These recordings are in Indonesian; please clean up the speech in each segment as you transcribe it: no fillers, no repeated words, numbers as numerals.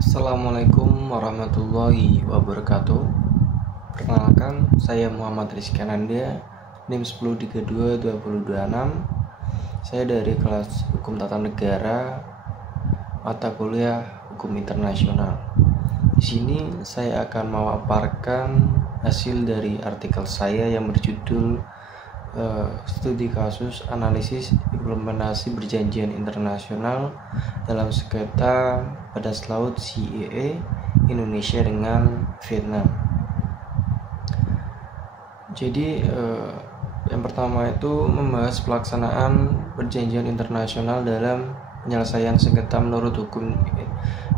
Assalamualaikum warahmatullahi wabarakatuh. Perkenalkan, saya Muhammad Rizky Ananda, NIM 10322026. Saya dari kelas Hukum Tata Negara, mata kuliah Hukum Internasional. Di sini saya akan memaparkan hasil dari artikel saya yang berjudul Studi Kasus Analisis Implementasi Perjanjian Internasional dalam sengketa batas laut CEE Indonesia dengan Vietnam. Jadi yang pertama itu membahas pelaksanaan perjanjian internasional dalam penyelesaian sengketa menurut hukum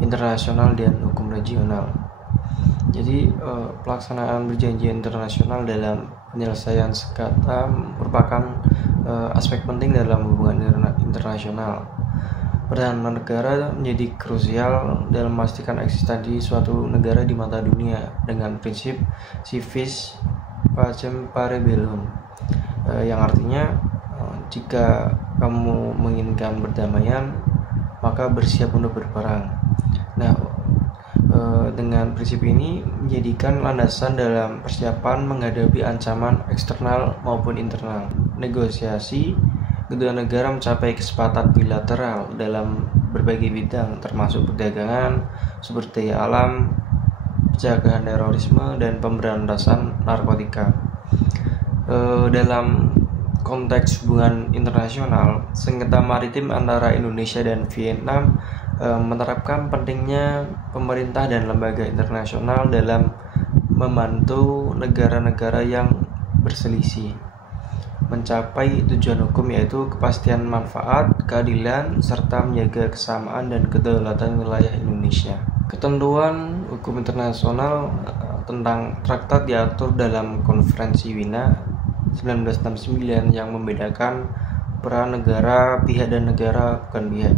internasional dan hukum regional. Jadi pelaksanaan perjanjian internasional dalam penyelesaian sengketa merupakan aspek penting dalam hubungan internasional. Peran negara menjadi krusial dalam memastikan eksistensi suatu negara di mata dunia dengan prinsip civis pacem pare bellum, yang artinya jika kamu menginginkan perdamaian maka bersiap untuk berperang. Nah, dengan prinsip ini menjadikan landasan dalam persiapan menghadapi ancaman eksternal maupun internal. Negosiasi kedua negara mencapai kesepakatan bilateral dalam berbagai bidang termasuk perdagangan, sumber daya alam, pencegahan terorisme, dan pemberantasan narkotika. Dalam konteks hubungan internasional, sengketa maritim antara Indonesia dan Vietnam menerapkan pentingnya pemerintah dan lembaga internasional dalam membantu negara-negara yang berselisih mencapai tujuan hukum, yaitu kepastian manfaat, keadilan, serta menjaga kesamaan dan kedaulatan wilayah Indonesia. Ketentuan hukum internasional tentang traktat diatur dalam Konferensi Wina 1969 yang membedakan peran negara, pihak dan negara bukan pihak.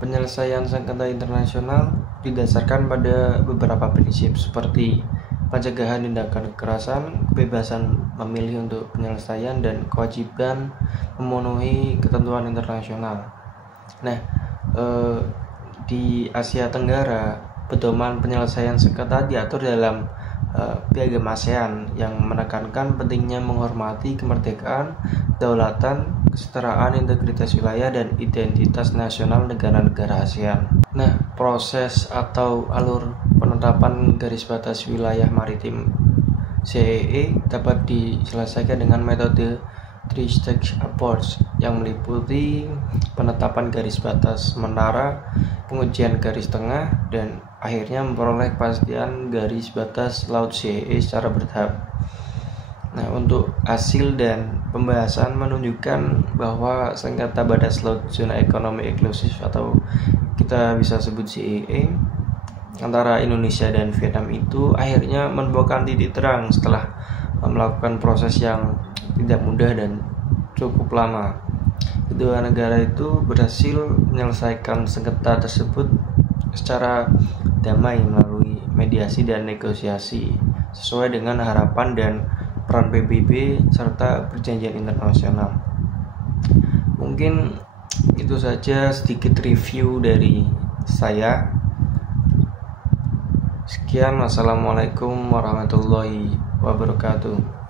Penyelesaian sengketa internasional didasarkan pada beberapa prinsip seperti pencegahan tindakan kekerasan, kebebasan memilih untuk penyelesaian, dan kewajiban memenuhi ketentuan internasional. Nah, di Asia Tenggara, pedoman penyelesaian sengketa diatur dalam Piagam ASEAN yang menekankan pentingnya menghormati kemerdekaan, kedaulatan, kesetaraan, integritas wilayah, dan identitas nasional negara-negara ASEAN. Nah, proses atau alur penetapan garis batas wilayah maritim CEE dapat diselesaikan dengan metode three-stage approach yang meliputi penetapan garis batas sementara, pengujian garis tengah, dan akhirnya memperoleh kepastian garis batas laut CEE secara bertahap. Nah, untuk hasil dan pembahasan menunjukkan bahwa sengketa batas laut zona ekonomi eksklusif atau kita bisa sebut CEE antara Indonesia dan Vietnam itu akhirnya menemukan titik terang setelah melakukan proses yang tidak mudah dan cukup lama. Kedua negara itu berhasil menyelesaikan sengketa tersebut secara damai melalui mediasi dan negosiasi sesuai dengan harapan dan peran PBB serta perjanjian internasional. Mungkin itu saja sedikit review dari saya. Sekian, wassalamualaikum warahmatullahi wabarakatuh.